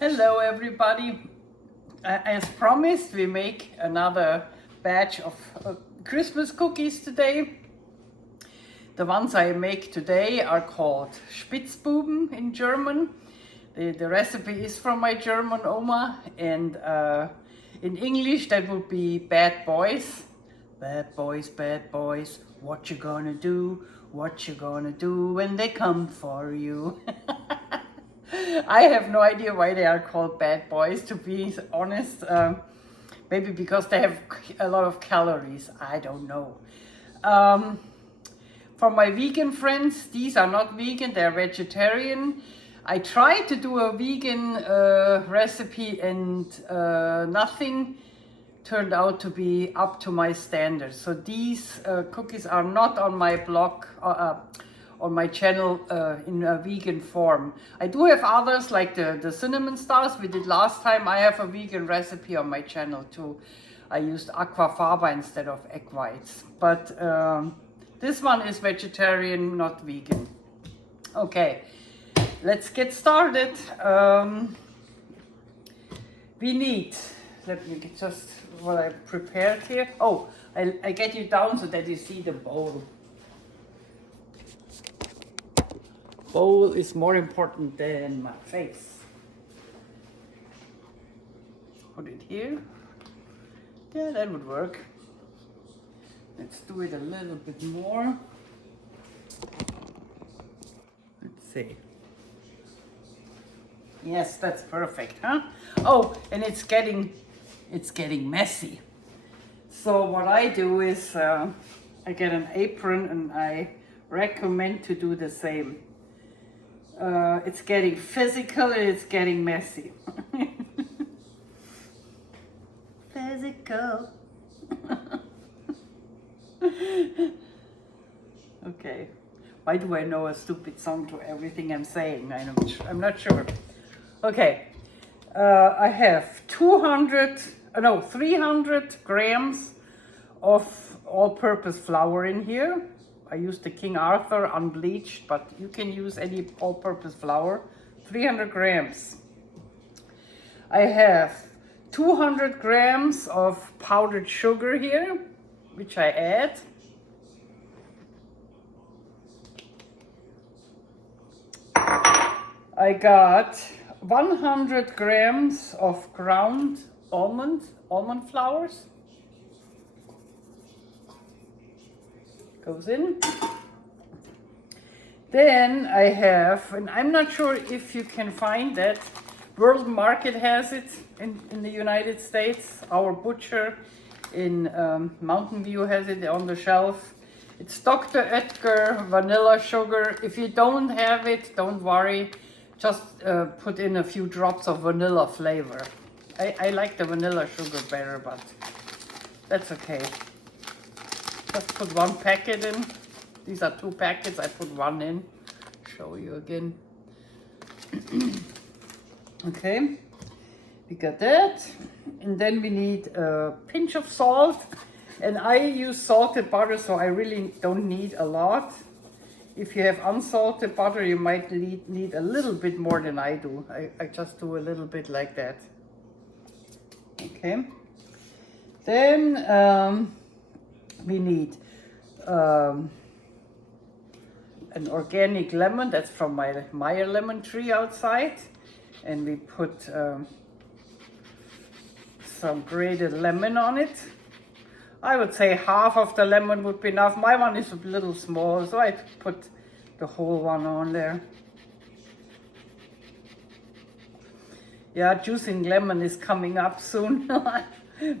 Hello everybody. As promised, we make another batch of Christmas cookies today. The ones I make today are called Spitzbuben in German. The recipe is from my German Oma, and in English that would be bad boys. Bad boys, what you gonna do? What you gonna do when they come for you? I have no idea why they are called bad boys, to be honest. Maybe because they have a lot of calories. I don't know. For my vegan friends, these are not vegan, they're vegetarian. I tried to do a vegan recipe and nothing turned out to be up to my standards. So these cookies are not on my blog, on my channel in a vegan form. I do have others like the cinnamon stars we did last time. I have a vegan recipe on my channel too. I used aquafaba instead of egg whites. But this one is vegetarian, not vegan. Okay, let's get started. We need, let me get just what I prepared here. Oh, I get you down so that you see the bowl. Bowl is more important than my face. Put it here. Yeah, that would work. Let's do it a little bit more. Let's see. Yes, that's perfect, huh? Oh, and it's getting messy. So what I do is I get an apron and I recommend to do the same. It's getting physical and it's getting messy. Physical. Okay. Why do I know a stupid song to everything I'm saying? I'm not sure. Okay. I have 300 grams of all-purpose flour in here. I used the King Arthur unbleached, but you can use any all-purpose flour. 300 grams. I have 200 grams of powdered sugar here, which I add. I got 100 grams of ground almond flours. Goes in. Then I have, and I'm not sure if you can find that, World Market has it in the United States. Our butcher in Mountain View has it on the shelf. It's Dr. Oetker Vanilla sugar. If you don't have it, don't worry. Just put in a few drops of vanilla flavor. I like the vanilla sugar better, but that's okay. Just put one packet in. These are 2 packets. I put one in. Show you again. Okay, we got that. And then we need a pinch of salt. And I use salted butter, so I really don't need a lot. If you have unsalted butter, you might need a little bit more than I do. I just do a little bit like that. Okay. Then we need an organic lemon. That's from my Meyer lemon tree outside. And we put some grated lemon on it. I would say half of the lemon would be enough. My one is a little small, so I put the whole one on there. Yeah, juicing lemon is coming up soon.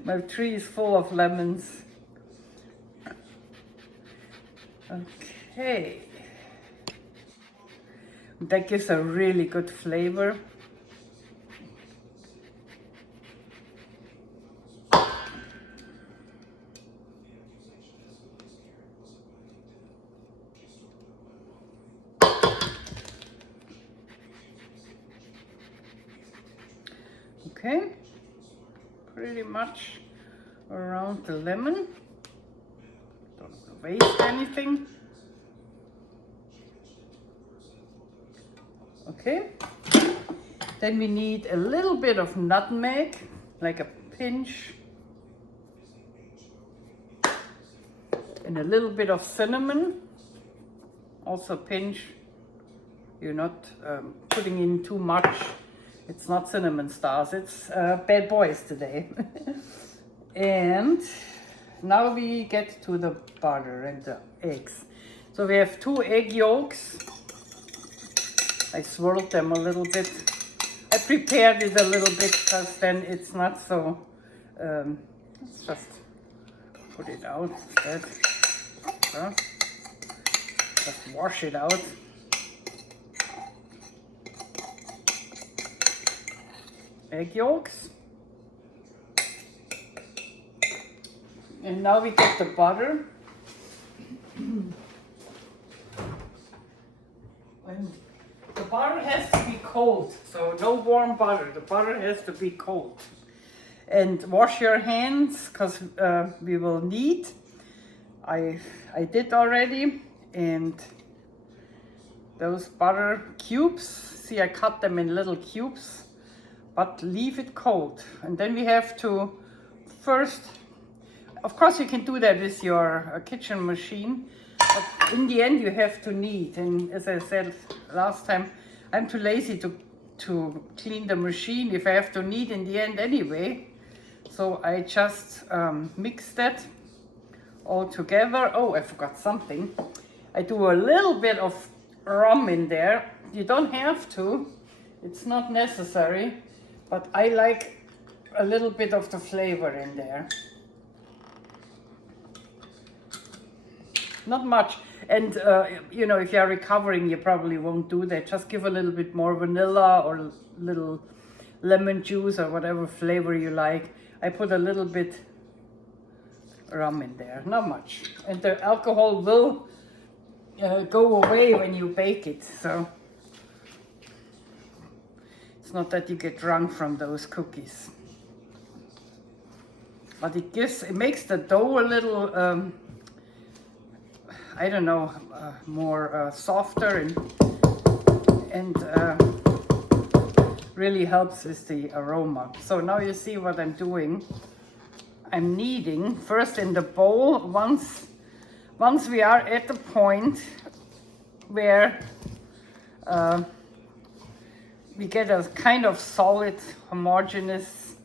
My tree is full of lemons. Okay. That gives a really good flavor. Okay, pretty much around the lemon. Don't waste anything. Okay, Then we need a little bit of nutmeg, like a pinch. And a little bit of cinnamon, also a pinch. You're not putting in too much. It's not cinnamon stars, it's bad boys today. And now we get to the butter and the eggs. So we have 2 egg yolks. I swirled them a little bit. I prepared it a little bit because then it's not so, let's just put it out instead. So, just wash it out. Egg yolks. And now we get the butter. And the butter has to be cold, so no warm butter. The butter has to be cold. And wash your hands, because we will knead. I did already. And those butter cubes, see, I cut them in little cubes, but leave it cold. And then we have to first, of course you can do that with your kitchen machine, but in the end you have to knead. And as I said last time, I'm too lazy to clean the machine if I have to knead in the end anyway. So I just mix that all together. Oh, I forgot something. I do a little bit of rum in there. You don't have to, it's not necessary, but I like a little bit of the flavor in there. Not much. And you know, if you're recovering, you probably won't do that. Just give a little bit more vanilla or a little lemon juice or whatever flavor you like. I put a little bit rum in there, not much. And the alcohol will go away when you bake it, so it's not that you get drunk from those cookies. But it makes the dough a little I don't know, more softer and really helps with the aroma. So now you see what I'm doing. I'm kneading first in the bowl. Once we are at the point where we get a kind of solid, homogeneous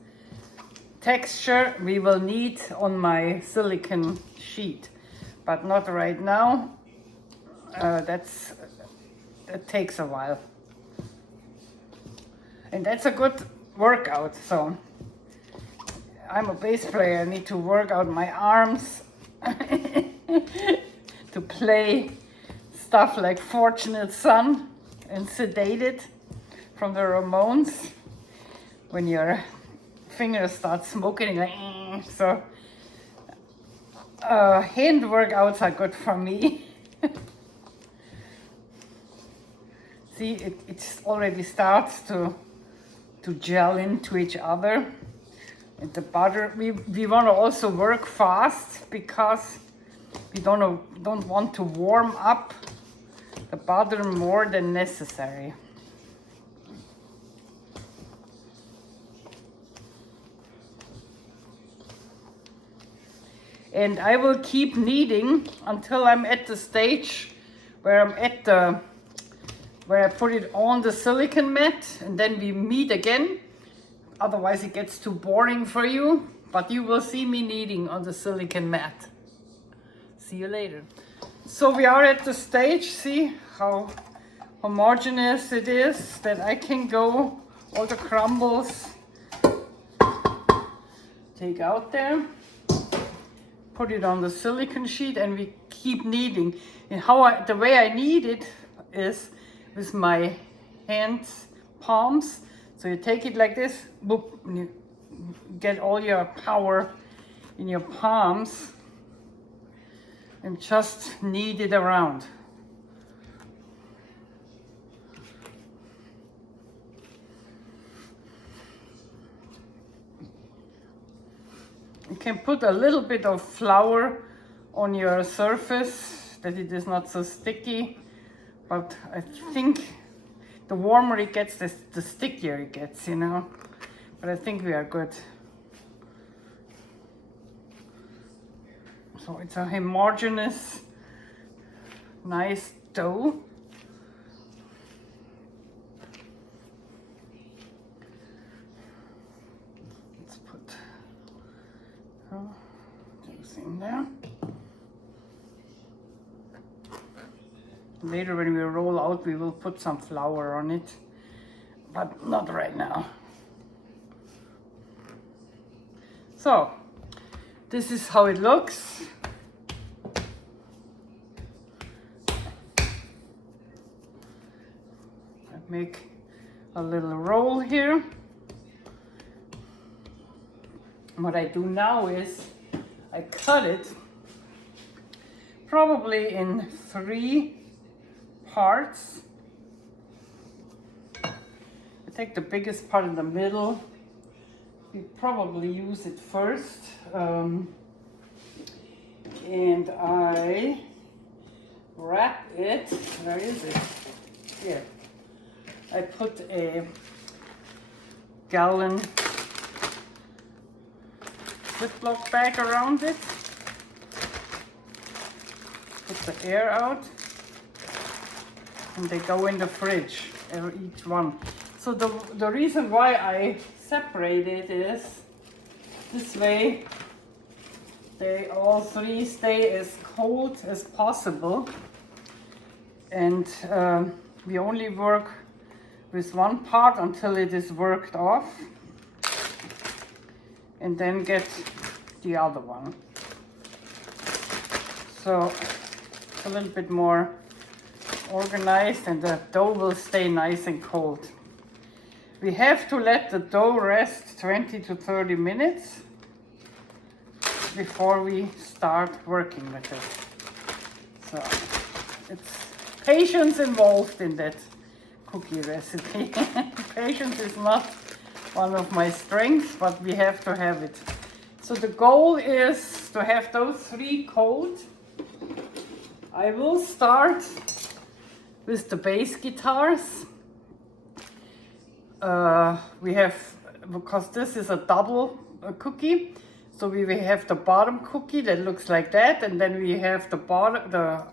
texture, we will knead on my silicone sheet. But not right now. That takes a while. And that's a good workout. So I'm a bass player. I need to work out my arms to play stuff like Fortunate Son and Sedated from the Ramones. When your fingers start smoking, like, so. Hand workouts are good for me. See, it already starts to gel into each other. And the butter, we want to also work fast because we don't want to warm up the butter more than necessary. And I will keep kneading until I'm at the stage where where I put it on the silicone mat, and then we meet again. Otherwise it gets too boring for you, but you will see me kneading on the silicone mat. See you later. So we are at the stage, see how homogeneous it is, that I can go all the crumbles, take out there. Put it on the silicone sheet, and we keep kneading. And the way I knead it is with my hands, palms. So you take it like this, boop, and you get all your power in your palms and just knead it around. You can put a little bit of flour on your surface that it is not so sticky, but I think the warmer it gets, the stickier it gets, you know. But I think we are good. So it's a homogenous, nice dough. Let's put those in there. Later when we roll out, we will put some flour on it, but not right now. So, this is how it looks. I make a little roll here. What I do now is I cut it probably in 3 parts. I take the biggest part in the middle. We probably use it first. And I wrap it. Where is it? Here. I put a gallon Ziploc bag around it. Put the air out. And they go in the fridge, each one. So the reason why I separate it is this way they all 3 stay as cold as possible, and we only work with one part until it is worked off, and then get the other one. So it's a little bit more organized, and the dough will stay nice and cold. We have to let the dough rest 20 to 30 minutes before we start working with it. So it's patience involved in that cookie recipe. Patience is not one of my strengths, but we have to have it. So the goal is to have those 3 cold. I will start with the Bassguitars. We have, because this is a double cookie, so we have the bottom cookie that looks like that, and then we have the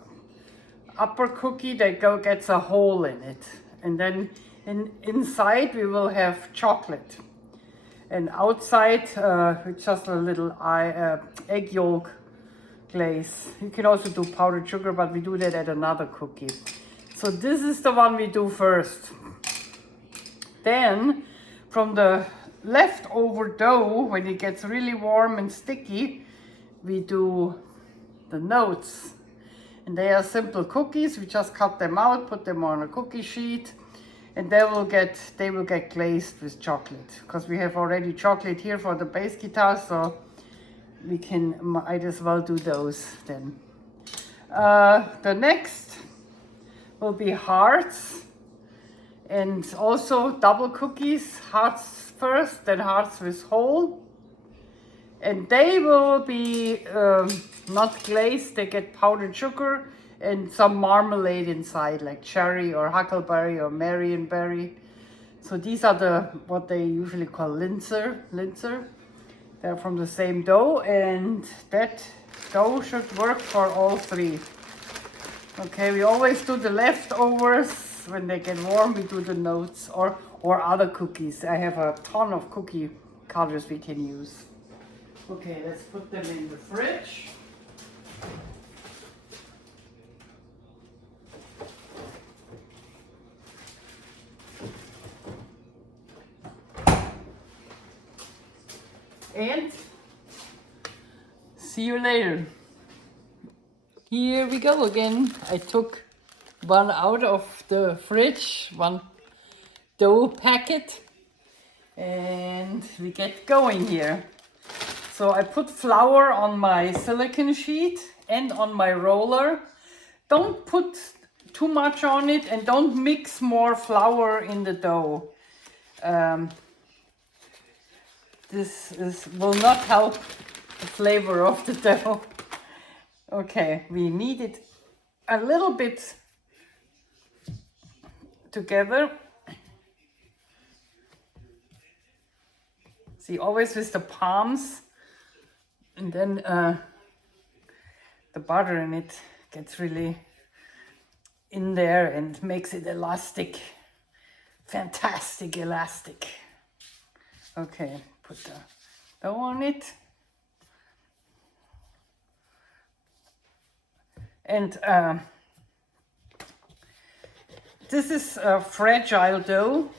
upper cookie that gets a hole in it, and then inside we will have chocolate, and outside just a little egg yolk glaze. You can also do powdered sugar, but we do that at another cookie. So this is the one we do first. Then from the leftover dough, when it gets really warm and sticky, we do the notes. And they are simple cookies. We just cut them out, put them on a cookie sheet, and they will get glazed with chocolate. Because we have already chocolate here for the Bassguitar, so we might as well do those then. The next will be hearts, and also double cookies, hearts first, then hearts with hole. And they will be not glazed, they get powdered sugar and some marmalade inside, like cherry or huckleberry or marionberry. So these are what they usually call linzer. They're from the same dough, and that dough should work for all 3. Okay, we always do the leftovers. When they get warm, we do the notes or other cookies. I have a ton of cookie colors we can use. Okay, let's put them in the fridge. And see you later. Here we go again. I took one out of the fridge, one dough packet, and we get going here. So I put flour on my silicone sheet and on my roller. Don't put too much on it, and don't mix more flour in the dough. This will not help the flavor of the dough. Okay, we knead it a little bit together See, always with the palms, and then the butter in it gets really in there and makes it elastic. Fantastic elastic. Okay, put the dough on it. And this is a fragile dough.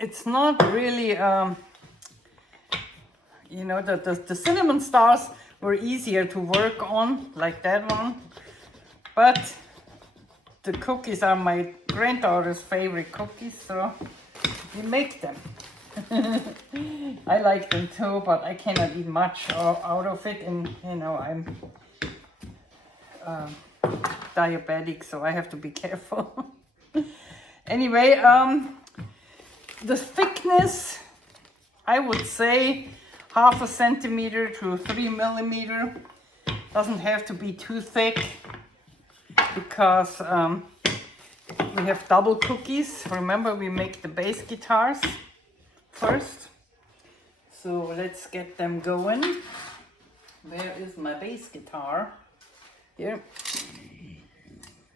It's not really, you know, the cinnamon stars were easier to work on, like that one. But the cookies are my granddaughter's favorite cookies, so we make them. I like them too, but I cannot eat much out of it, and you know, I'm diabetic, so I have to be careful. Anyway, the thickness, I would say 0.5 centimeter to 3 millimeter. Doesn't have to be too thick, because we have double cookies. Remember, we make the Bassguitars first. So let's get them going. Where is my Bassguitar? Here.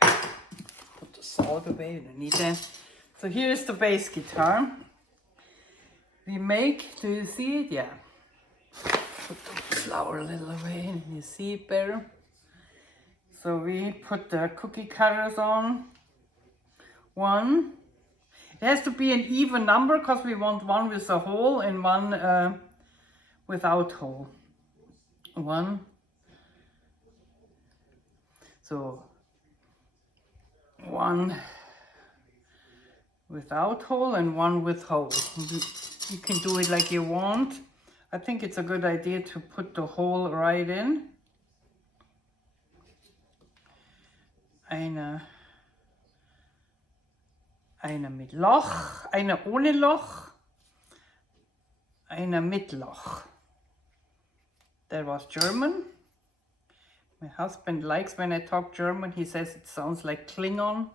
Put the salt away, we don't need that. So here's the Bassguitar. We make, do you see it? Yeah. Put the flour a little away and you see it better. So we put the cookie cutters on. One. It has to be an even number because we want one with a hole and one without hole. One. So one without hole and one with hole. You can do it like you want. I think it's a good idea to put the hole right in. Eine mit Loch, eine ohne Loch, eine mit Loch. That was German. My husband likes when I talk German. He says it sounds like Klingon.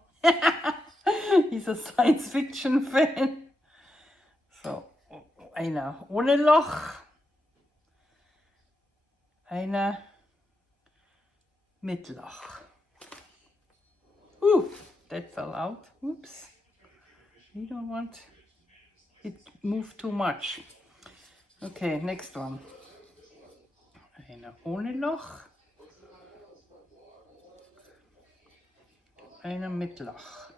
He's a science fiction fan. So, eine ohne Loch, eine mit Loch. Ooh, that fell out. Oops. We don't want it move too much. Okay, next one. Eine ohne Loch. Eine mit Loch.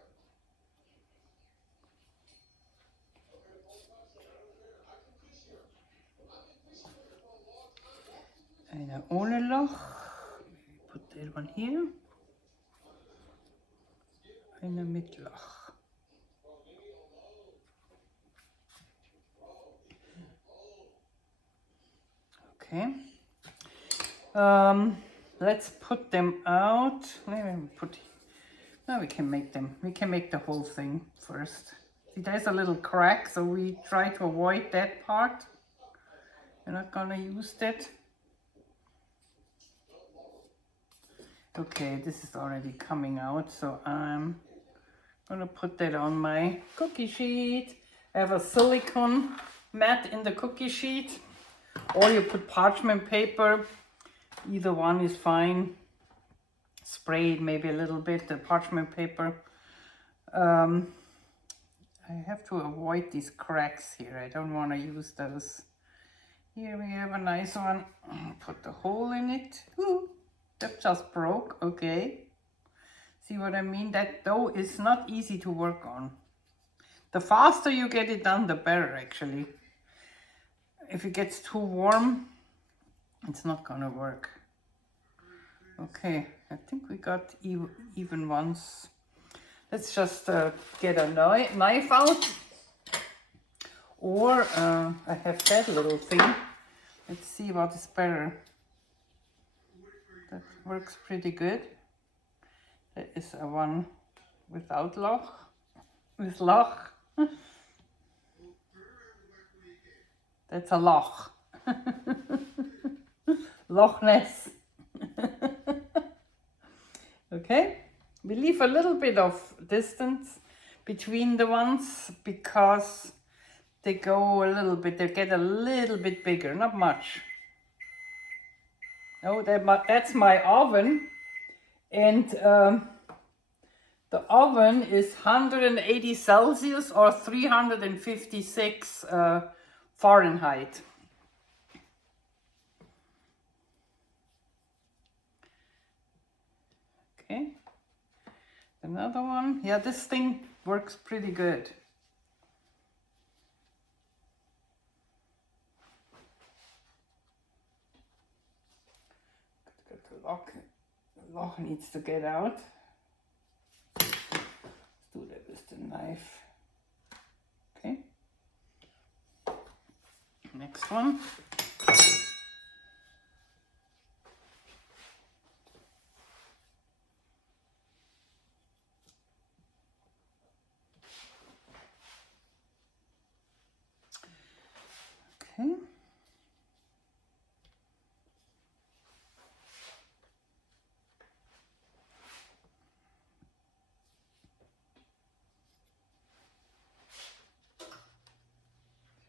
Eine ohne Loch. Put that one here. Eine mit Loch. Okay. Let's put them out. Now we can make them. We can make the whole thing first. See, there's a little crack, so we try to avoid that part. We're not gonna use that. Okay, this is already coming out, so I'm gonna put that on my cookie sheet. I have a silicone mat in the cookie sheet, or you put parchment paper. Either one is fine. Spray it maybe a little bit, the parchment paper. I have to avoid these cracks here. I don't want to use those. Here we have a nice one. Put the hole in it. Ooh, that just broke. Okay. See what I mean? That dough is not easy to work on. The faster you get it done, the better actually. If it gets too warm, it's not gonna work. Okay, I think we got even ones. Let's just get a knife out. Or I have that little thing. Let's see what is better. That works pretty good. There is a one without loch. With loch. That's a loch. Loch Ness. Okay, we leave a little bit of distance between the ones because they go a little bit, they get a little bit bigger, not much. Oh, that's my oven, and the oven is 180 Celsius or 356 Fahrenheit. Okay, another one. Yeah, this thing works pretty good. The lock needs to get out. Let's do that with the knife. Okay. Next one. Okay.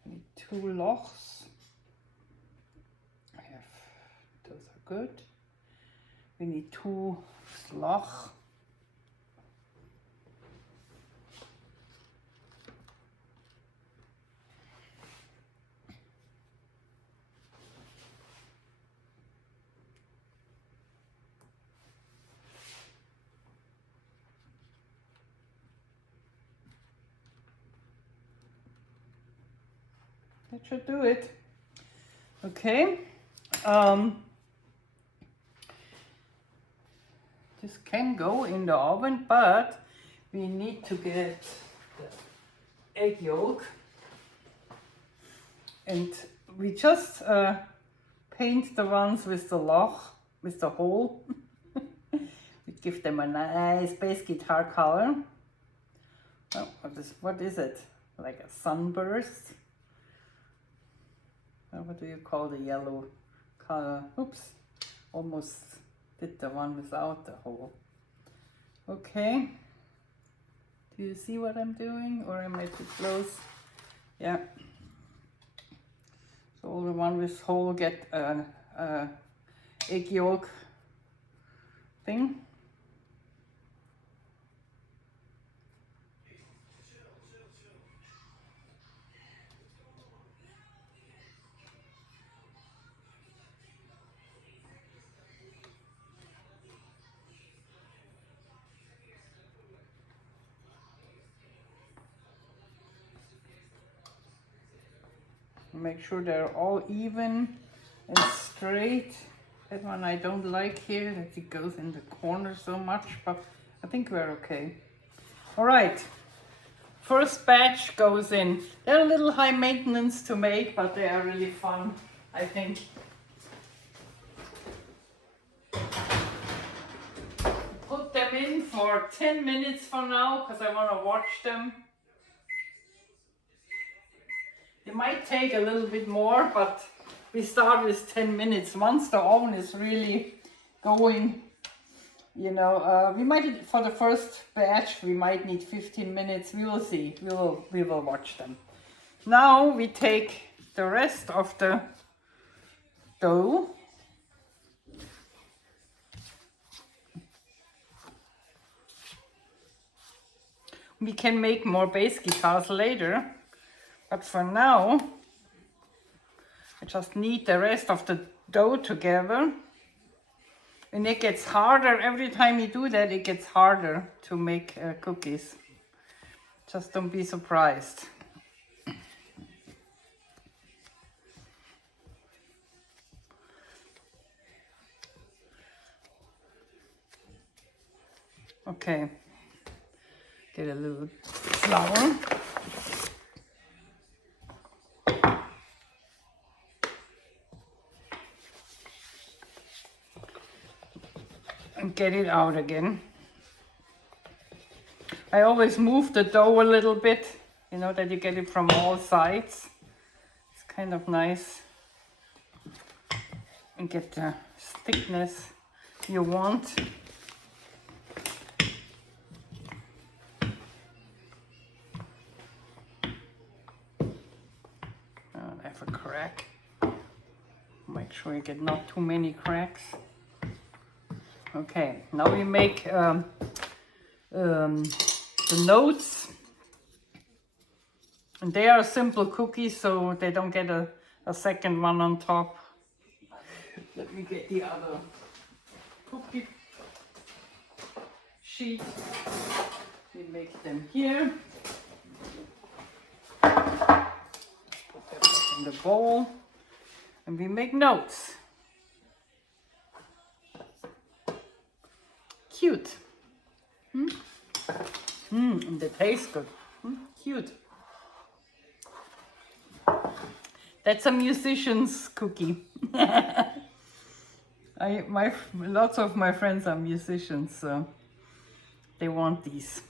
Need 2 lochs. Those are good. We need 2 sloch. That should do it. Okay. This can go in the oven, but we need to get the egg yolk. And we just paint the ones with the loch, with the hole. We give them a nice Bassguitar color. Oh, what is it? Like a sunburst? What do you call the yellow color? Oops, almost did the one without the hole. Okay, do you see what I'm doing, or am I too close? Yeah. So the one with hole get an egg yolk thing. Make sure they're all even and straight. That one I don't like here, that it goes in the corner so much, but I think we're okay. All right, first batch goes in. They're a little high maintenance to make, but they are really fun, I think. Put them in for 10 minutes for now, because I want to watch them. It might take a little bit more, but we start with 10 minutes. Once the oven is really going, you know, we might, for the first batch, we might need 15 minutes. We will see. We will watch them. Now we take the rest of the dough. We can make more Bassguitars later, but for now, I just knead the rest of the dough together. And it gets harder, every time you do that, it gets harder to make cookies. Just don't be surprised. Okay, get a little flour. And get it out again. I always move the dough a little bit, you know, that you get it from all sides. It's kind of nice. And get the thickness you want. of a crack. Make sure you get not too many cracks. Okay, now we make the notes. And they are simple cookies, so they don't get a second one on top. Let me get the other cookie sheet. We make them here. Put them in the bowl. And we make notes. Cute. And they taste good. Cute. That's a musician's cookie. Lots of my friends are musicians, so they want these.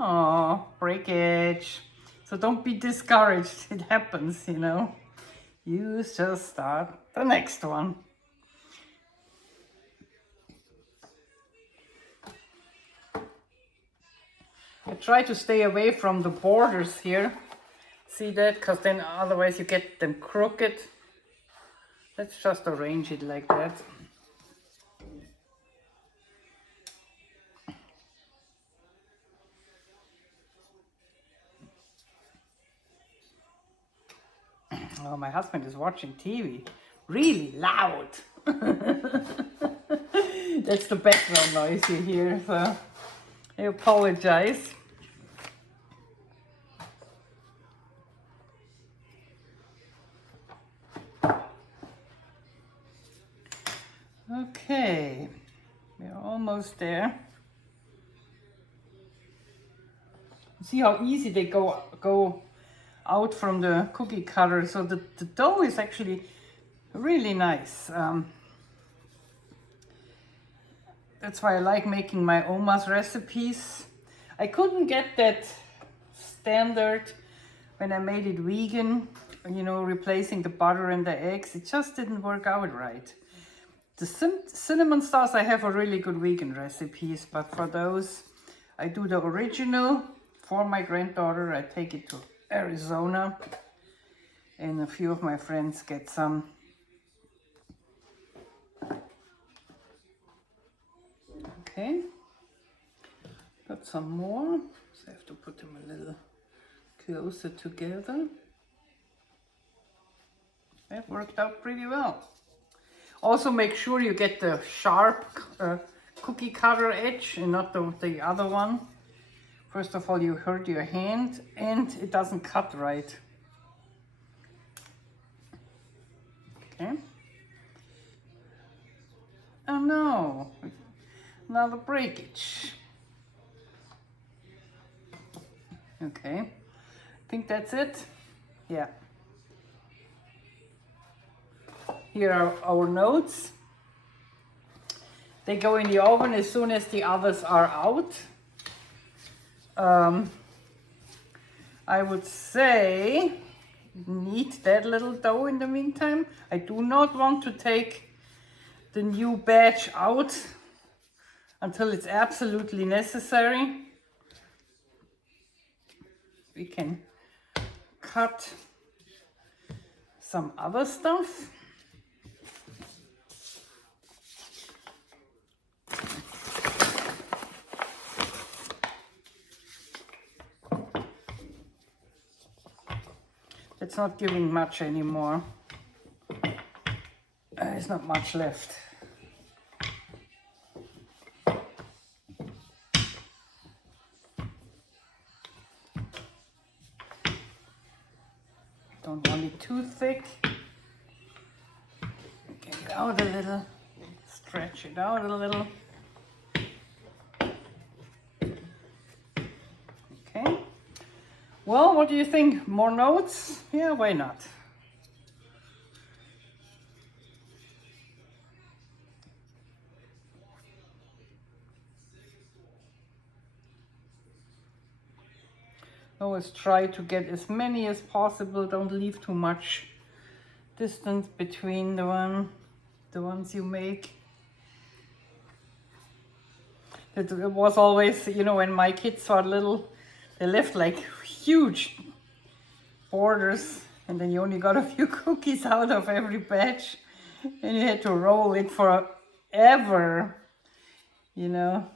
Oh, breakage. So don't be discouraged. It happens, you know. You just start the next one. I try to stay away from the borders here. See that? Because then otherwise you get them crooked. Let's just arrange it like that. Oh, my husband is watching TV. Really loud. That's the background noise you hear, so I apologize. Okay, we're almost there. See how easy they go out from the cookie cutter, so the dough is actually really nice. That's why I like making my Oma's recipes. I couldn't get that standard when I made it vegan, you know, replacing the butter and the eggs. It just didn't work out right. The cinnamon stars, I have a really good vegan recipes, but for those, I do the original. For my granddaughter, I take it to Arizona, and a few of my friends get some. Okay, got some more, so I have to put them a little closer together. That worked out pretty well. Also make sure you get the sharp cookie cutter edge and not the other one. First of all, you hurt your hand and it doesn't cut right. Okay. Oh no, another breakage. Okay, I think that's it. Yeah. Here are our notes. They go in the oven as soon as the others are out. I would say knead that little dough in the meantime. I do not want to take the new batch out until it's absolutely necessary. We can cut some other stuff. It's not giving much anymore. There's not much left. Don't want it too thick. Get it out a little. Stretch it out a little. Okay. Well, what do you think? More notes? Yeah, why not? Always try to get as many as possible. Don't leave too much distance between the one. the ones you make. It was always, you know, when my kids were little, they left like huge borders, and then you only got a few cookies out of every batch, and you had to roll it forever, you know.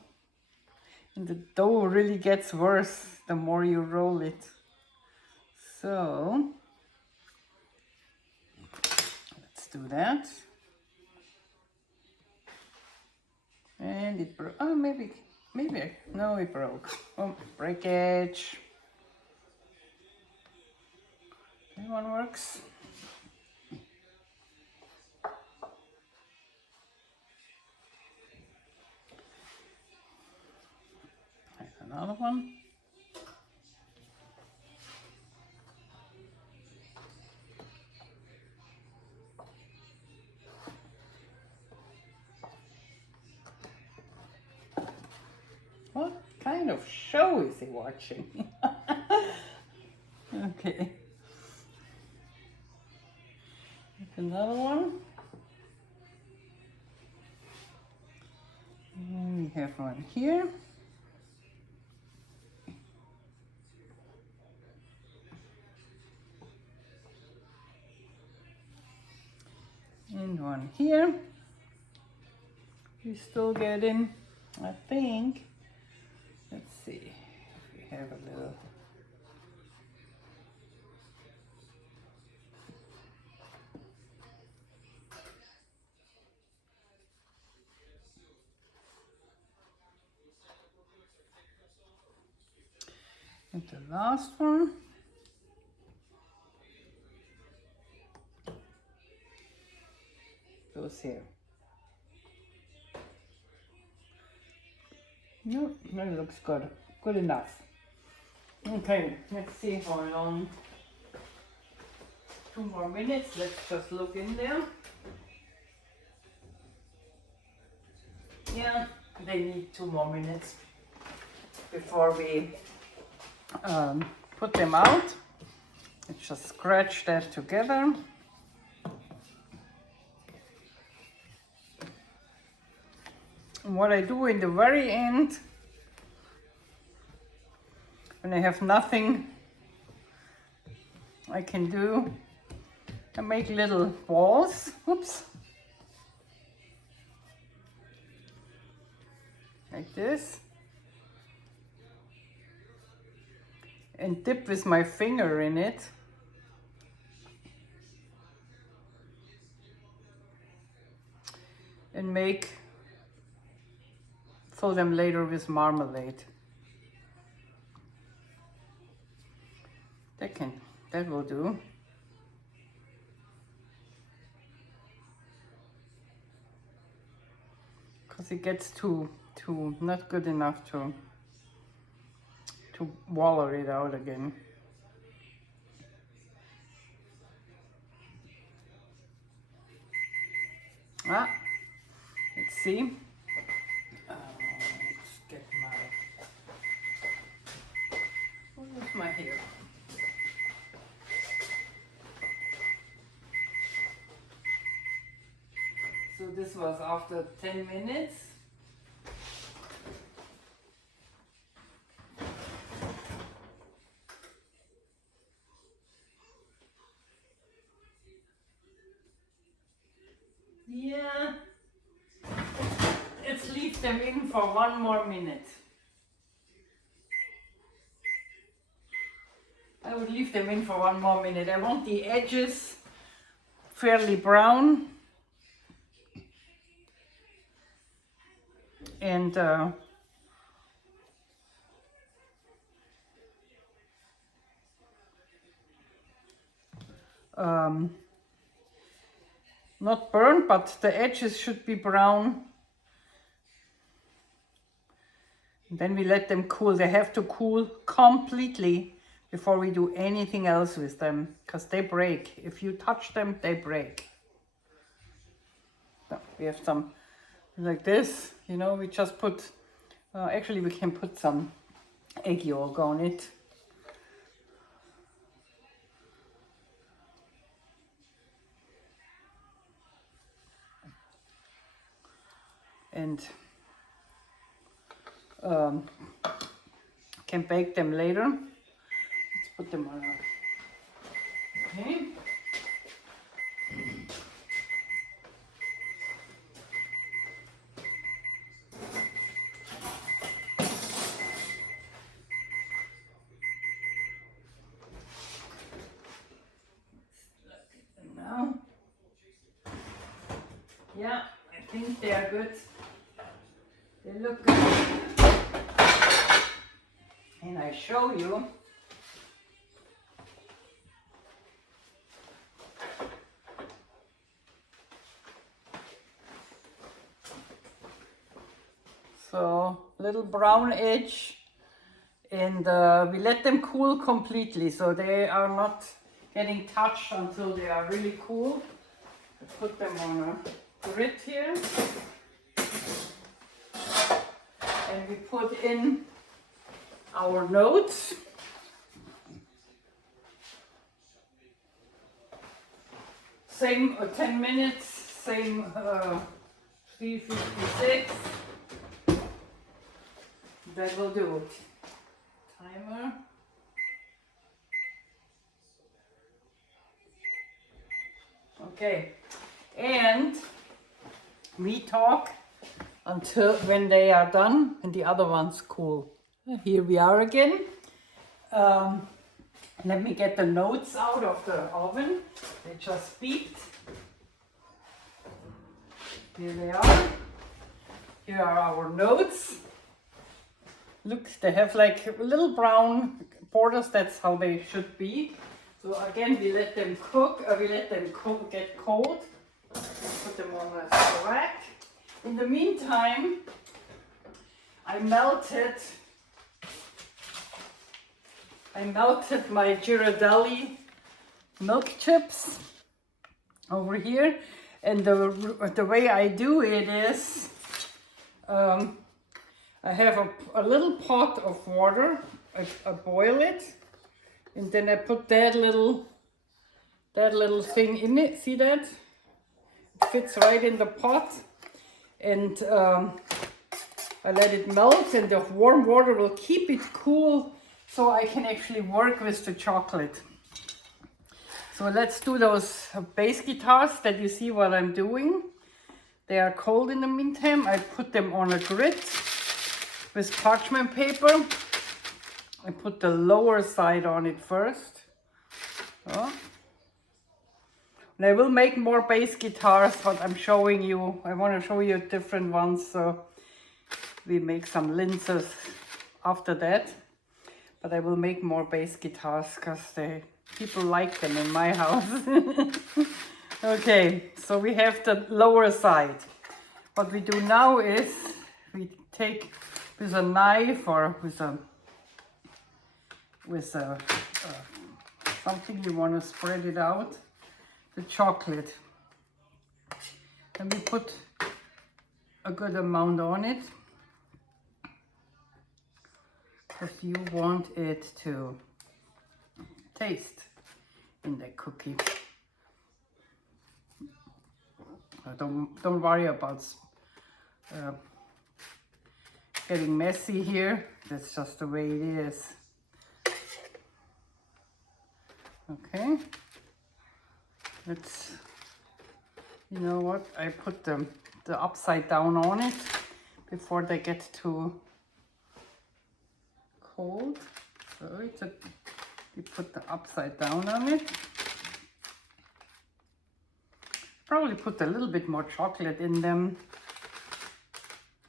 And the dough really gets worse the more you roll it. So let's do that. And it broke. Oh, maybe, no, it broke. Oh, breakage. That one works. Another one. What kind of show is he watching? Okay. Another one. And we have one here. And one here. We still getting, I think. Let's see if we have a little. And the last one. Goes here. No, that looks good. Good enough. Okay, let's see how long. 2 more minutes. Let's just look in there. Yeah, they need 2 more minutes before we put them out. Let's just scratch that together. And what I do in the very end, when I have nothing I can do, I make little balls. Oops. Like this. And dip with my finger in it. And fill them later with marmalade. That will do. Because it gets too not good enough to wallow it out again. Let's see. Let's get where's my hair? So this was after 10 minutes. Yeah, let's leave them in for 1 more minute. I would leave them in for 1 more minute. I want the edges fairly brown. And not burnt, but the edges should be brown. And then we let them cool. They have to cool completely before we do anything else with them, because they break. If you touch them, they break. So we have some like this, you know, we just put, actually we can put some egg yolk on it. and can bake them later. Let's put them on. Okay. Now, yeah, I think they are good. They look good. And I show you. So, little brown edge, and we let them cool completely, so they are not getting touched until they are really cool. I put them on a grid here, and we put in our notes. Same 10 minutes, same 356. That will do it. Timer. Okay, and we talk until when they are done and the other ones cool. Here we are again. Let me get the notes out of the oven. They just beeped. Here they are. Here are our notes. Look, they have like little brown borders. That's how they should be. So again, we let them cook. We let them get cold. Put them on a rack. In the meantime, I melted my Ghirardelli milk chips over here, and the way I do it is I have a little pot of water. I boil it, and then I put that little thing in it. See that? It fits right in the pot, and I let it melt, and the warm water will keep it cool, so I can actually work with the chocolate. So let's do those bass guitars that you see what I'm doing. They are cold in the meantime. I put them on a grid with parchment paper. I put the lower side on it first. Oh. And I will make more bass guitars, but I'm showing you, I want to show you different ones, so we make some lenses after that. But I will make more bass guitars because people like them in my house. Okay, so we have the lower side. What we do now is we take with a knife or with something you want to spread it out, the chocolate, and we put a good amount on it because you want it to taste in the cookie. Don't worry about getting messy here. That's just the way it is. Okay. Let's, you know what? I put the upside down on it before they get too cold. So we put the upside down on it. Probably put a little bit more chocolate in them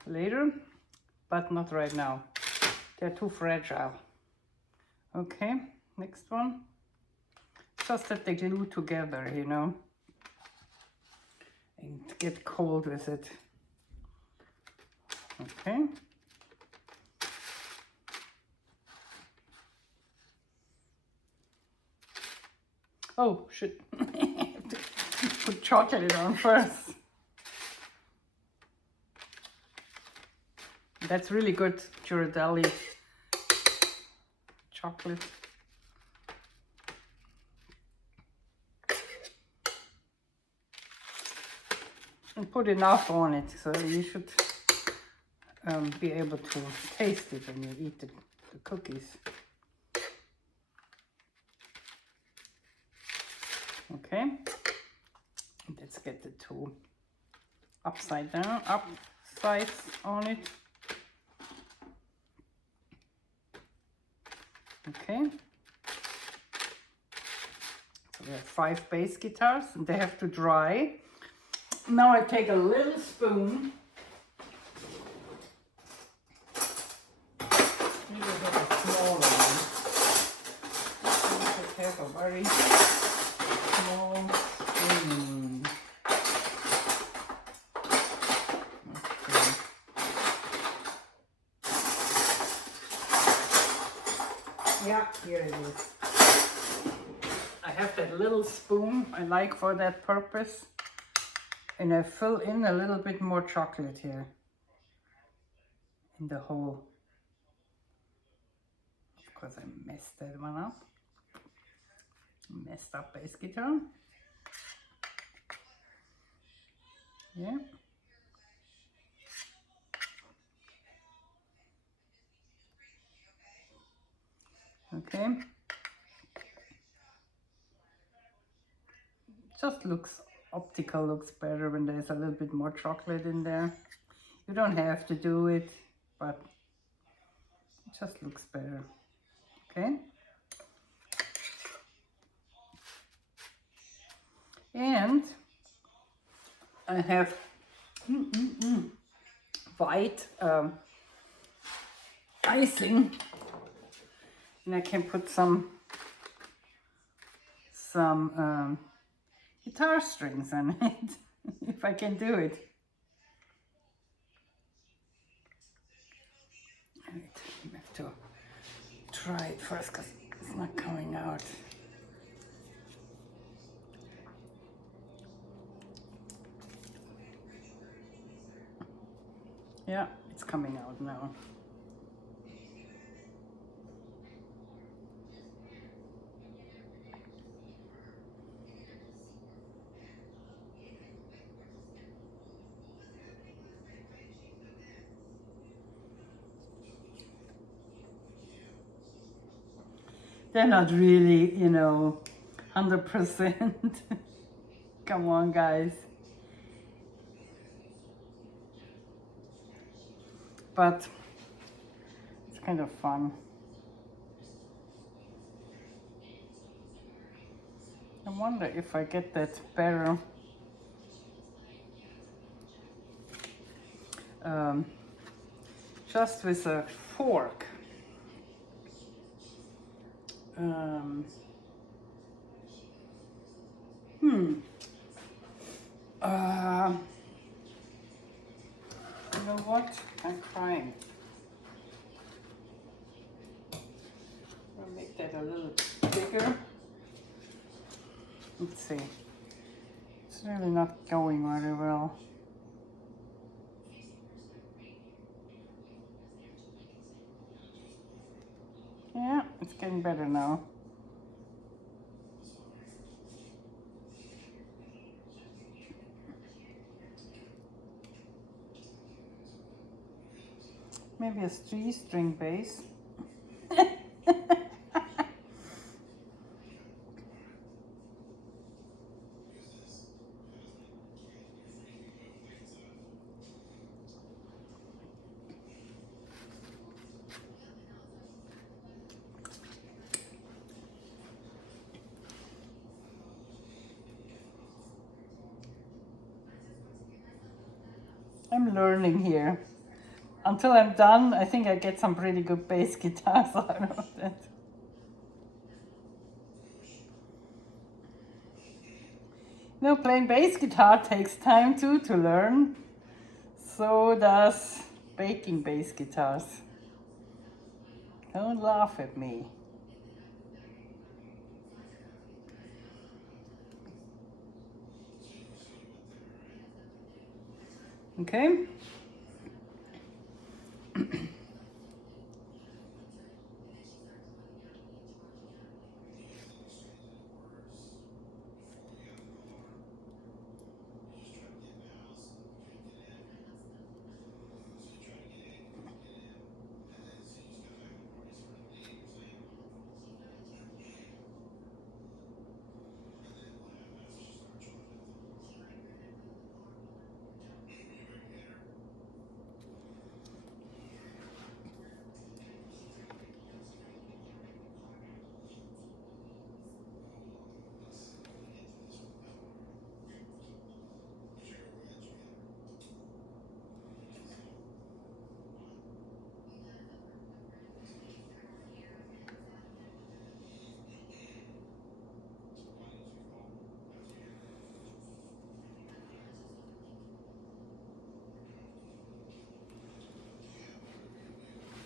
later, but not right now. They're too fragile. Okay, next one. Just that they glue together, you know, and get cold with it. Okay. Oh, shit. Put chocolate on first. That's really good Ghirardelli chocolate. And put enough on it, so you should be able to taste it when you eat the cookies. Okay, let's get the two upside down, up sides on it. Okay, so we have 5 bass guitars and they have to dry. Now I take a little spoon, maybe a little smaller one. I have a very small spoon. Okay. Yeah, here it is. I have that little spoon I like for that purpose. And I fill in a little bit more chocolate here in the hole. Of course I messed that one up. Messed up bass guitar. Yeah. Okay. Just looks, optical looks better when there's a little bit more chocolate in there. You don't have to do it, but it just looks better. Okay. And I have white icing, and I can put some guitar strings on it if I can do it. Wait, I have to try it first because it's not coming out. Yeah, it's coming out now. They're not really, you know, 100%. Come on, guys. But it's kind of fun. I wonder if I get that better. Just with a fork. You know what? I'm crying. I'll make that a little bigger. Let's see. It's really not going very well. Yeah, it's getting better now. Maybe a 3-string bass. I'm learning here. Until I'm done, I think I get some pretty good bass guitars out of it. You know, playing bass guitar takes time too to learn. So does baking bass guitars. Don't laugh at me. Okay.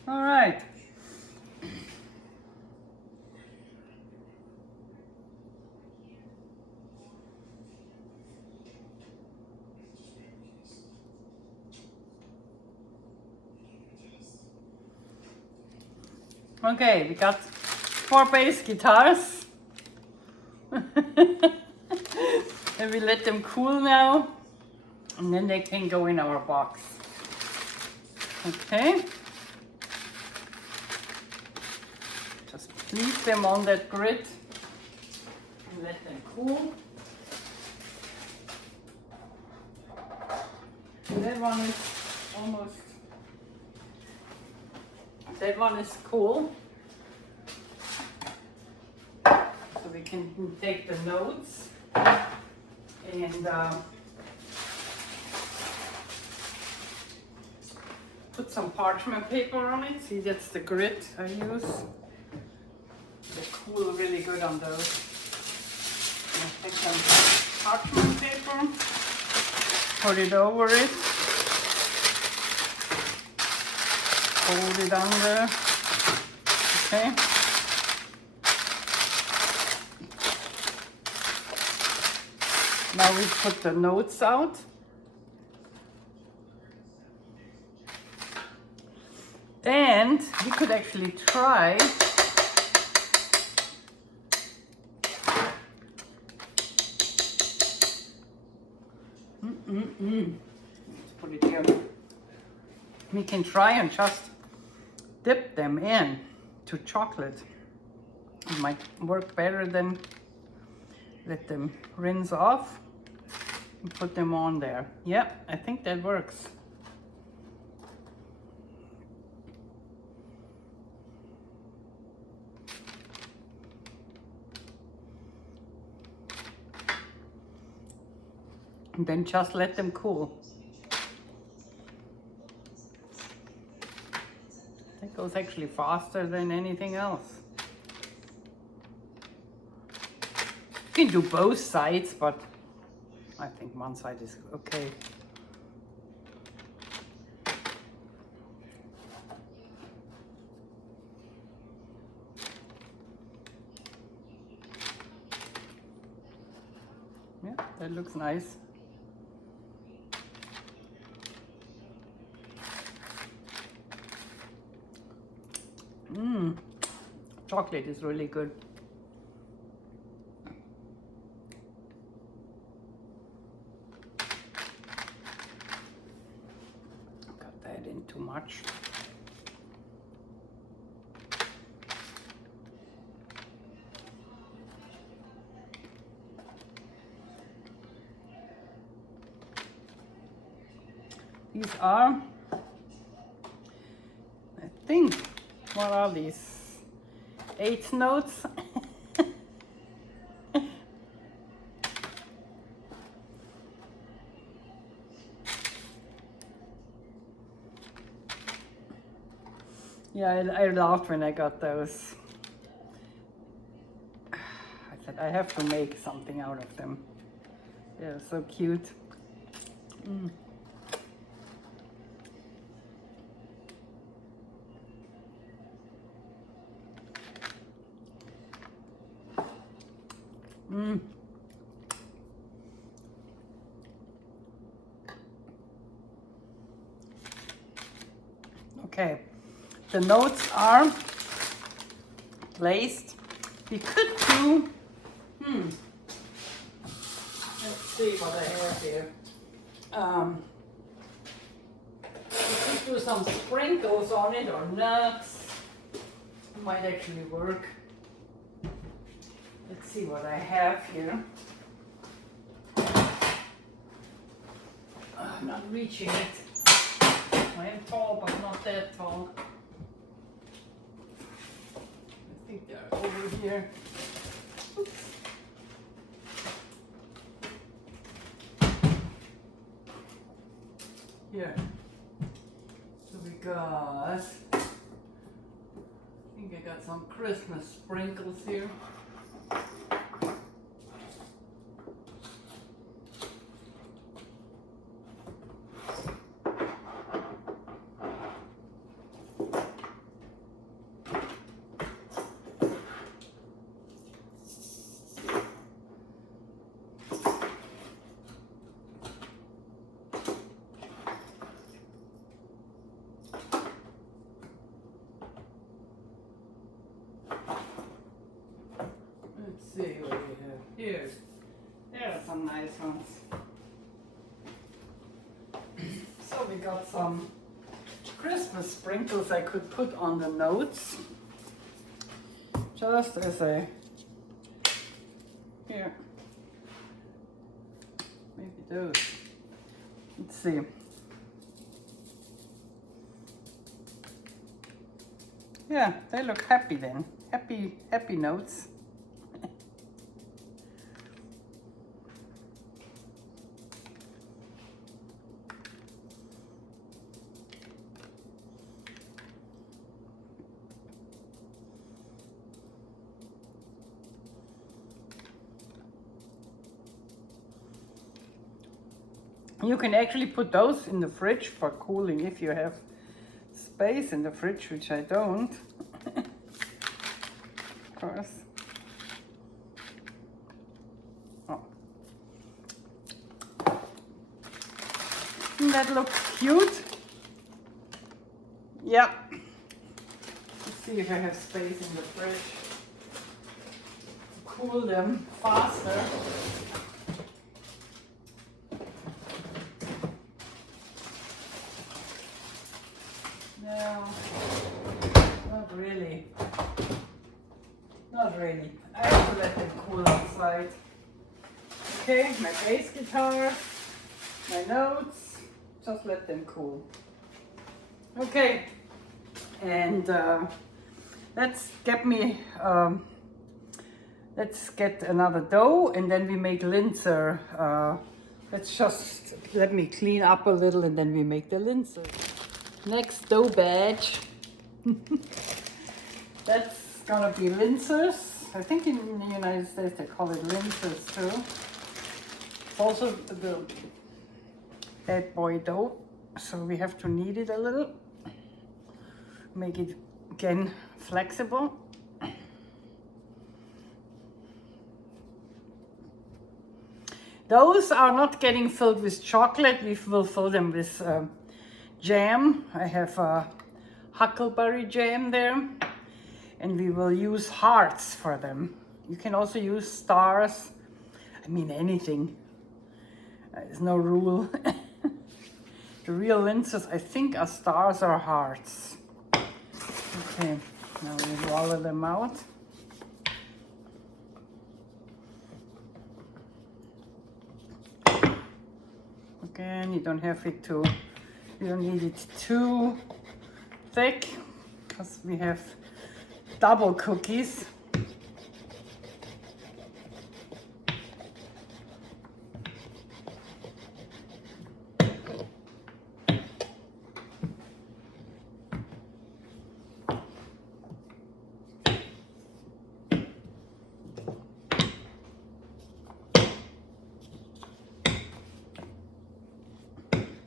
All right. Okay, we got 4 bass guitars. And we let them cool now. And then they can go in our box. Okay. Just leave them on that grid and let them cool. And that one is almost, that one is cool. So we can take the notes and put some parchment paper on it. See, that's the grid I use. They cool really good on those. And take some parchment paper, put it over it, hold it under. Okay. Now we put the notes out. And we could actually try Let's put it here. We can try and just dip them in to chocolate. It might work better than let them rinse off and put them on there. Yeah, I think that works. And then just let them cool. That goes actually faster than anything else. You can do both sides, but I think one side is okay. Yeah, that looks nice. Chocolate is really good. Got that in too much. These are, I think, what are these? 8 notes. Yeah, I laughed when I got those. I said I have to make something out of them. They're so cute. Okay, the notes are glazed. We could do, let's see what I have here. We could do some sprinkles on it or nuts. Might actually work. Let's see what I have here. I'm not reaching it. I am tall, but not that tall. I think they're over here. Oops. Here. So we got, I think I got some Christmas sprinkles here. nice ones. So we got some Christmas sprinkles I could put on the notes. Just as a, here, maybe those. Let's see. Yeah, they look happy then. Happy notes. You can actually put those in the fridge for cooling if you have space in the fridge, which I don't. Of course. Oh. That looks cute. Yeah. Let's see if I have space in the fridge to cool them faster. No, not really. Not really. I have to let them cool outside. Okay, my bass guitar, my notes, just let them cool. Okay, and let's get another dough, and then we make linzer. Let me clean up a little, and then we make the linzer. Next dough batch. That's gonna be lincers. I think in the United States they call it lincers too. It's also the bad boy dough, so we have to knead it a little. Make it again flexible. Those are not getting filled with chocolate. We will fill them with jam. I have huckleberry jam there, and we will use hearts for them. You can also use stars. I mean anything. There's no rule. The real lincers, I think, are stars or hearts. Okay, now we roll them out. Again, you don't need it too thick, because we have double cookies.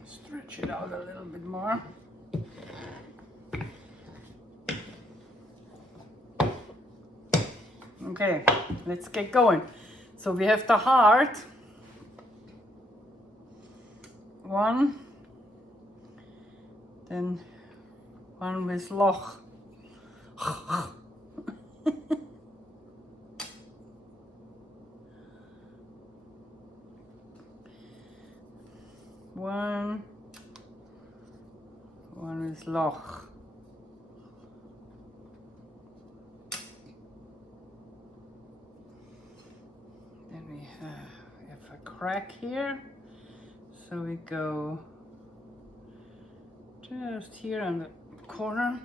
Stretch it out a little bit more. Okay, let's get going. So we have the heart. One. Then one with loch. One is loch. Then we have a crack here, so we go just here on the corner.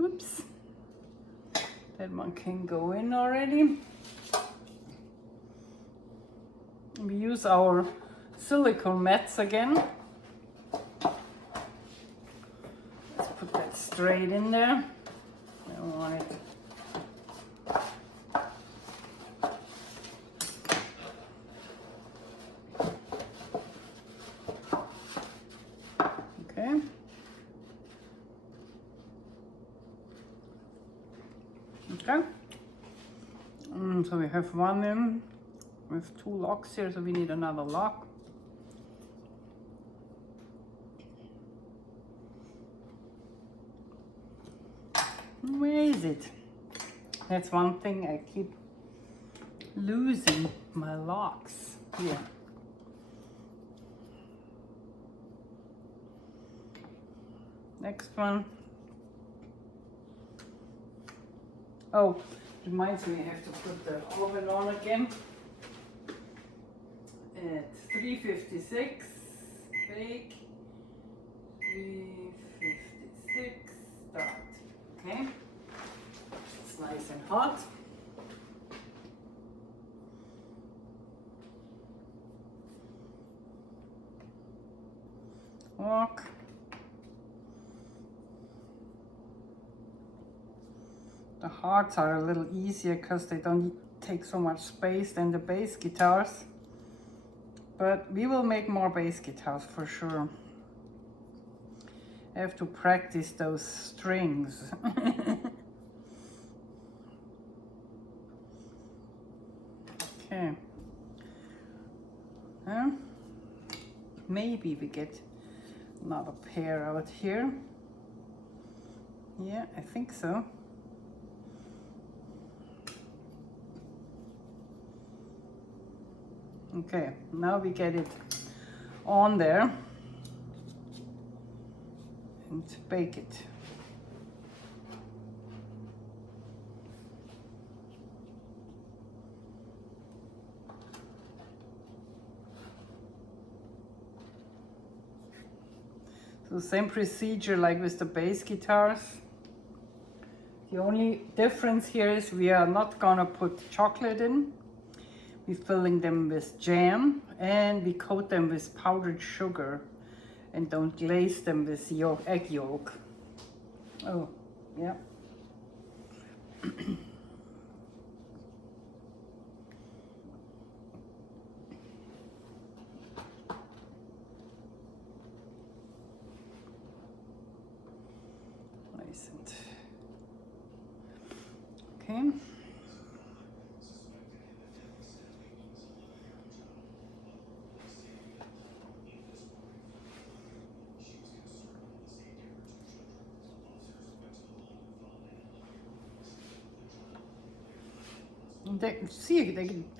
Oops, that one can go in already. We use our silicone mats again. Let's put that straight in there. I don't want it. Okay. Okay. So we have one in with two locks here, so we need another lock. Where is it? That's one thing I keep losing, my locks. here. Next one. Oh, reminds me I have to put the oven on again. At 356, bake, 356, start. Okay, it's nice and hot. Walk. The hearts are a little easier because they don't take so much space than the bass guitars. But we will make more bass guitars for sure. I have to practice those strings. Okay. Maybe we get another pair out here. Yeah, I think so. Okay, now we get it on there and bake it. So same procedure like with the bass guitars. The only difference here is we are not gonna put chocolate in. We're filling them with jam and we coat them with powdered sugar and don't glaze them with egg yolk. Oh, yeah. Nice and okay.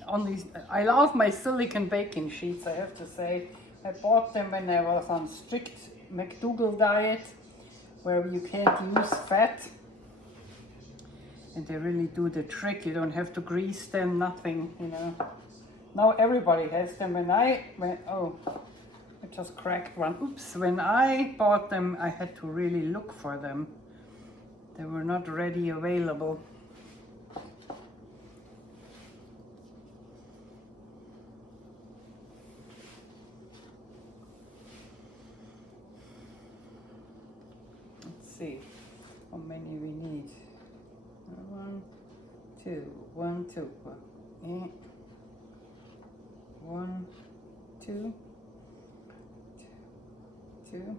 On these, I love my silicone baking sheets, I have to say. I bought them when I was on strict McDougall diet, where you can't use fat. And they really do the trick. You don't have to grease them, nothing, you know. Now everybody has them. Oh, I just cracked one. Oops, when I bought them, I had to really look for them. They were not ready available. See how many we need. 1, 2, 1, 2. 1, 2, 2.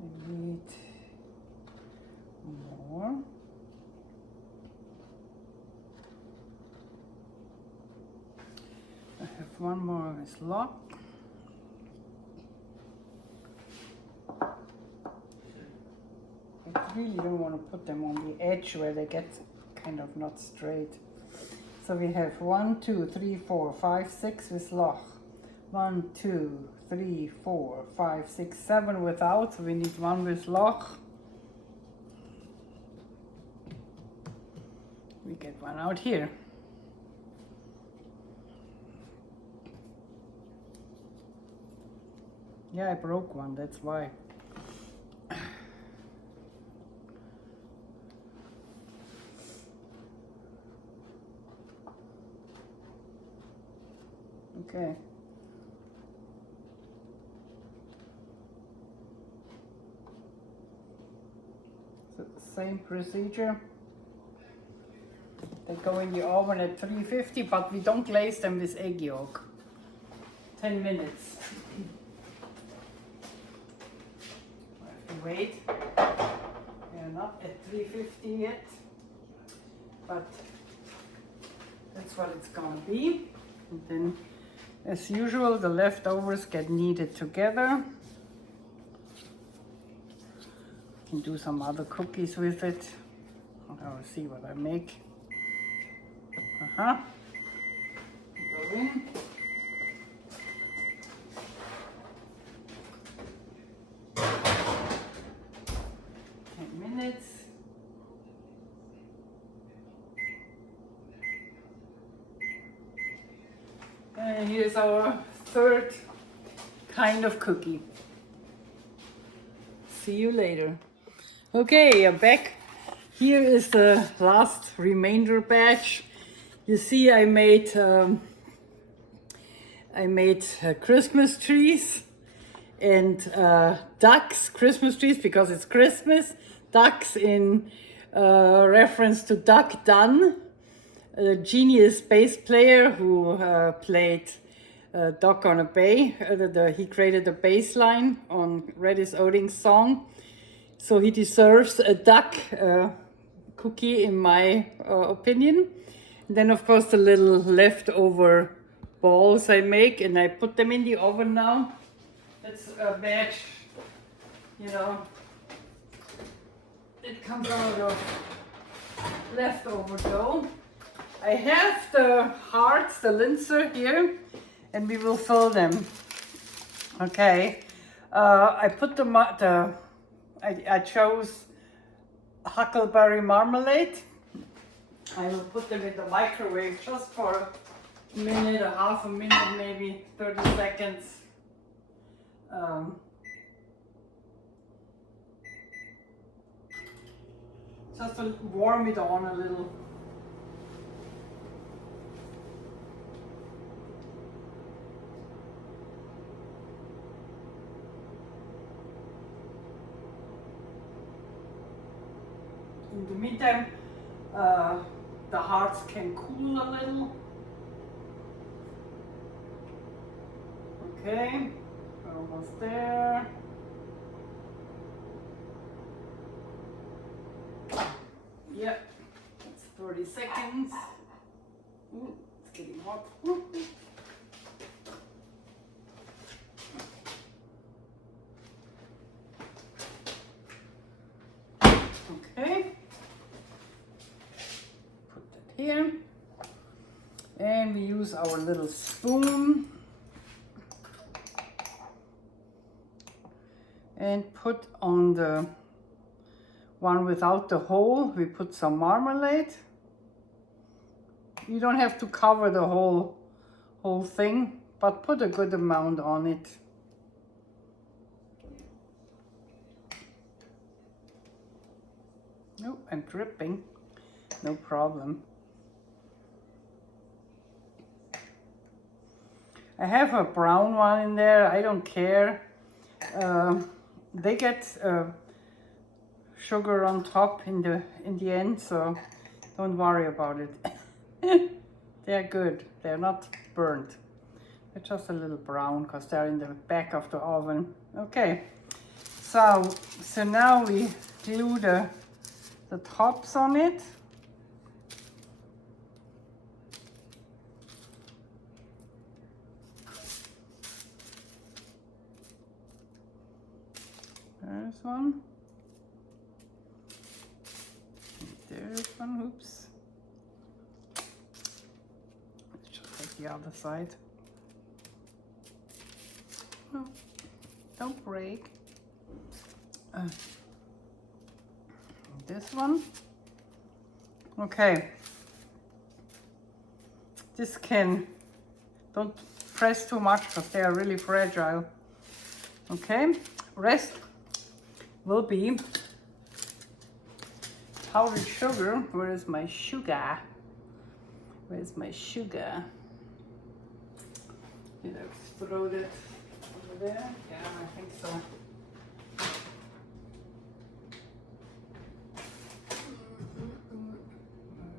We need more. I have one more of this lock. I really don't want to put them on the edge where they get kind of not straight. So we have 1, 2, 3, 4, 5, 6 with loch. 1, 2, 3, 4, 5, 6, 7 without. So we need one with loch. We get one out here. Yeah, I broke one, that's why. Okay. So same procedure. They go in the oven at 350, but we don't glaze them with egg yolk. 10 minutes. I have to wait. We are not at 350 yet, but that's what it's gonna be. And then, as usual, the leftovers get kneaded together. You can do some other cookies with it. I'll see what I make. Go in. our third kind of cookie. See you later. Okay, I'm back. Here is the last remainder batch. You see, I made Christmas trees and ducks, Christmas trees because it's Christmas. Ducks in reference to Duck Dunn, a genius bass player who played Dock on a Bay. He created a bass line on Redis Oding's song. So he deserves a duck cookie in my opinion. And then of course the little leftover balls I make, and I put them in the oven now. That's a batch, you know, it comes out of leftover dough. I have the hearts, the linzer here, and we will fill them. Okay, I put I chose huckleberry marmalade. I will put them in the microwave just for a minute, a half a minute, maybe 30 seconds. Just to warm it on a little. In the meantime, the hearts can cool a little. Okay, almost there. Yep, that's 30 seconds. Ooh, it's getting hot. Ooh. Okay, put that here, and we use our little spoon and put on the one without the hole, we put some marmalade. You don't have to cover the whole thing, but put a good amount on it. Oh, I'm dripping. No problem. I have a brown one in there. I don't care. They get sugar on top in the end, so don't worry about it. They're good. They're not burnt. They're just a little brown because they're in the back of the oven. Okay. So now we glue the tops on it. There's one. There's one. Oops. Let's just take the other side. Oh, don't break. This one. Okay. This don't press too much because they are really fragile. Okay. Rest will be powdered sugar. Where is my sugar? Where's my sugar? Did I throw it over there? Yeah, I think so.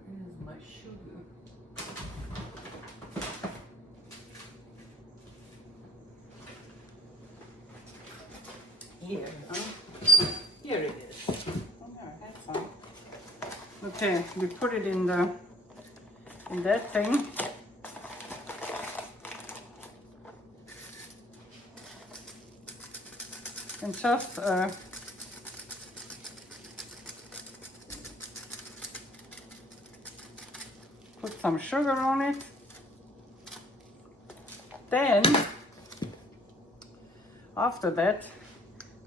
Where is my sugar? Here, huh? Here it is. Oh, there, that's fine. Okay, we put it in that thing. And just put some sugar on it. Then, after that,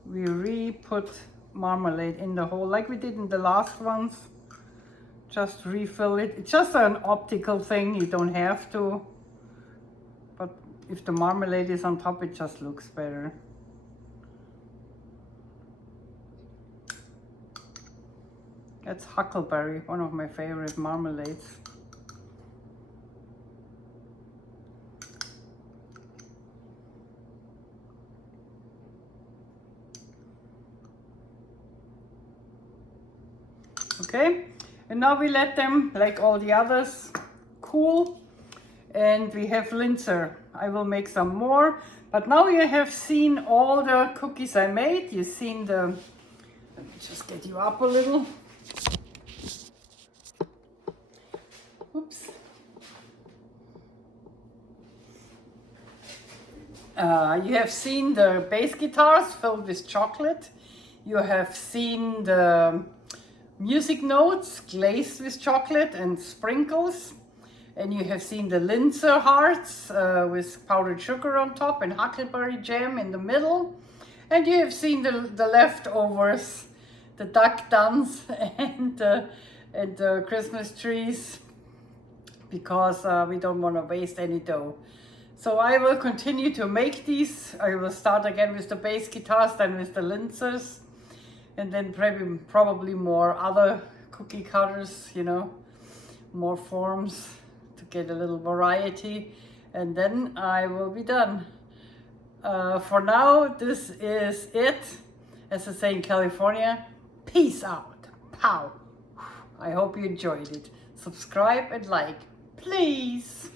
we re-put marmalade in the hole like we did in the last ones. Just refill it. It's just an optical thing, you don't have to. But if the marmalade is on top, it just looks better. That's huckleberry, one of my favorite marmalades. Okay, and now we let them, like all the others, cool. And we have linzer. I will make some more, but now you have seen all the cookies I made. You've seen the, let me just get you up a little. Oops. You have seen the bass guitars filled with chocolate. You have seen the music notes glazed with chocolate and sprinkles. And you have seen the linzer hearts with powdered sugar on top and huckleberry jam in the middle. And you have seen the leftovers, the duck duns and the Christmas trees, because we don't want to waste any dough. So I will continue to make these. I will start again with the bass guitars, then with the linzers, and then probably more other cookie cutters, you know, more forms to get a little variety, and then I will be done. For now, this is it. As I say in California, peace out. Pow. I hope you enjoyed it. Subscribe and like, please.